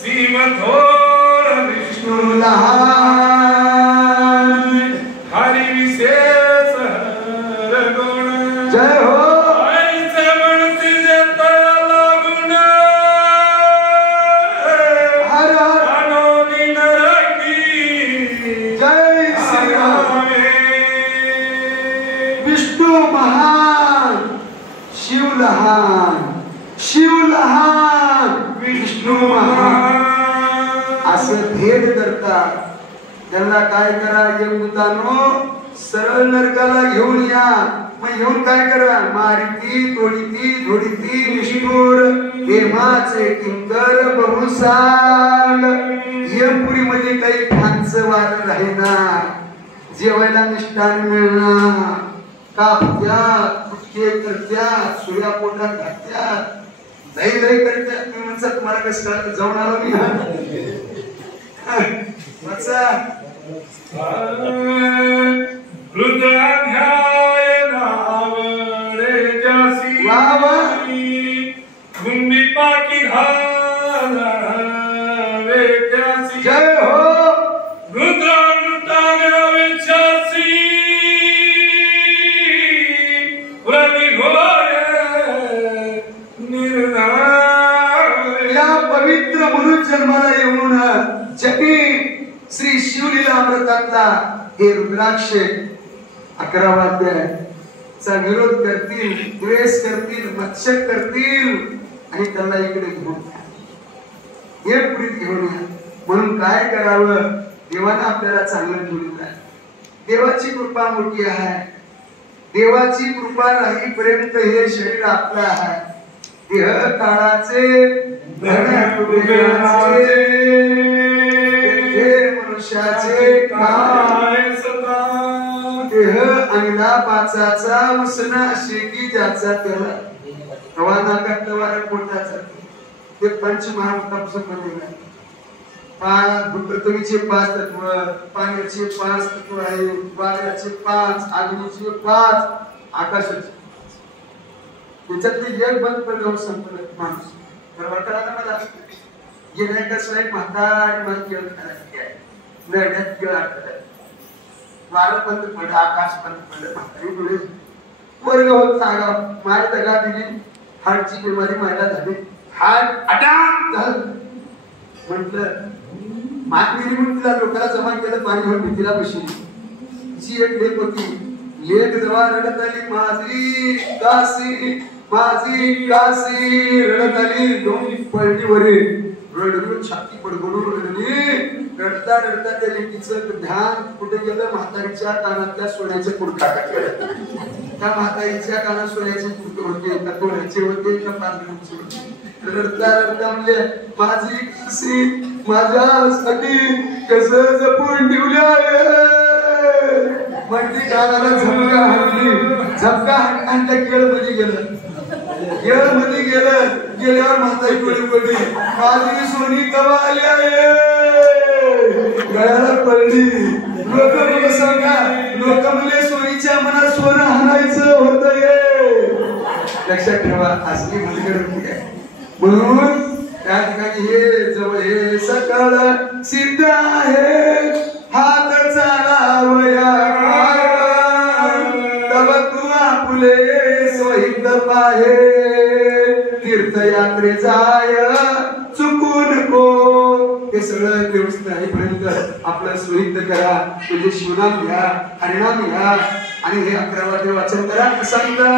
श्रीमथोर विष्णु लहान हरि विशेष गुण जय हो ऐसे बनती जता लागुण हर अनोनी नरकी जय श्री राम। विष्णु महान शिव लहान, शिव लहान विष्णू महान असं भेद करतात। त्यांना काय करा यमदूतांनो सरळ नरकाला घेऊन या। मग घेऊन काय करा मारिती तोडीती झोडीती निष्ठुर हेमाचे किंकर बहुसाल। यमपुरी मध्ये काही खांचं वार राहीना, जेवायला मिष्टान मिळणार, कापत्यात कुटके करत्यात, सूर्या पोटात घालत्यात, लई लई करत्यात। मी म्हणतात तुम्हाला कसं कळत जाऊन आलो मी वाचा रुद्राध्याय नावरे जासी वावा घुंडी पाकी घालावे त्यासी जय हो रुद्रामृताने विचासी व्रती घोरे निर्धारे। या पवित्र मनुष्य जन्माला येऊन जपी श्री शिवलीला अमृतातला हे रुद्राक्ष 11वा अध्याय चा विरोध करतील, द्वेष करतील, मत्स्य करतील आणि त्यांना इकडे घेऊन हे प्रीत घेऊन या। म्हणून काय करावं देवानं आपल्याला चांगलं ठेवलं आहे। देवाची कृपा मोठी आहे। देवाची कृपा राहीपर्यंत हे शरीर आपलं आहे। देह काळाचे मनुष्याचे काय सदा देह अनिला पाचाचा उसना शेकी ज्याचा त्याला हवा नाकात वार पोटाचा ते पंचमहाभूतापासून बनलेलं आहे। पृथ्वीचे 5 तत्व, पाण्याचे 5 तत्व आहे, वाऱ्याचे 5, अग्नीचे 5, आकाशाचे 5। त्याच्यातले एक बंद पडल्यावर संपलं माणूस तर वाटला ना मला गेल्या कसं आहे म्हातारी मन केलं नरड्यात केळ आटलं वारं बंद पडलं, आकाश बंद पडलं, म्हातारी डोळे वर्ग होत नागा माय दगा दिली, हार्टची बिमारी मायला झाली, हार्ट अटॅक झालं म्हटलं मातमिरी म्हणून तिला लोकांना जमा केलं, पाणी घेऊन भीतीला बसली। तिची एक लेक होती, लेक जेव्हा रडत आली माझी काशी रडत आली, दोन पलटी वरी रडून छाती पडगडून रडली। रडता रडता त्या लेकीचं ध्यान कुठे गेलं म्हातारीच्या कानातल्या सोन्याचे कुडकाटा केलं। त्या म्हातारीच्या कानात सोन्याचे कुडके होते, का तोळ्याचे होते का पांढऱ्याचे होते। रडता रडता म्हणजे माझी काशी माझ्यासाठी कसं जपून ठेवली आहे म्हणती कानाला झपका हाणली, झपका हाणल्या केळमध्ये गेलं, केळमध्ये गेल्यावर म्हातारी डोळी पडली, माझी सोनी कवा आली आहे गळ्याला पडली। लोक मला सांगा, लोक म्हणजे सोनीच्या मनात सोनं हाणायचं होतं हे लक्षात ठेवा। असली मुलगी आहे म्हणून त्या ठिकाणी हे जवळ हे सकाळ सिद्ध आहे हात चालावया तब तू आपुले सोहित पाहे तीर्थयात्रे जाय चुकू नको। हे सगळं व्यवस्थित आहेपर्यंत आपलं सोहित करा, म्हणजे शिवनाम घ्या, हरिनाम घ्या आणि हे 11वा वाचन करा। समजा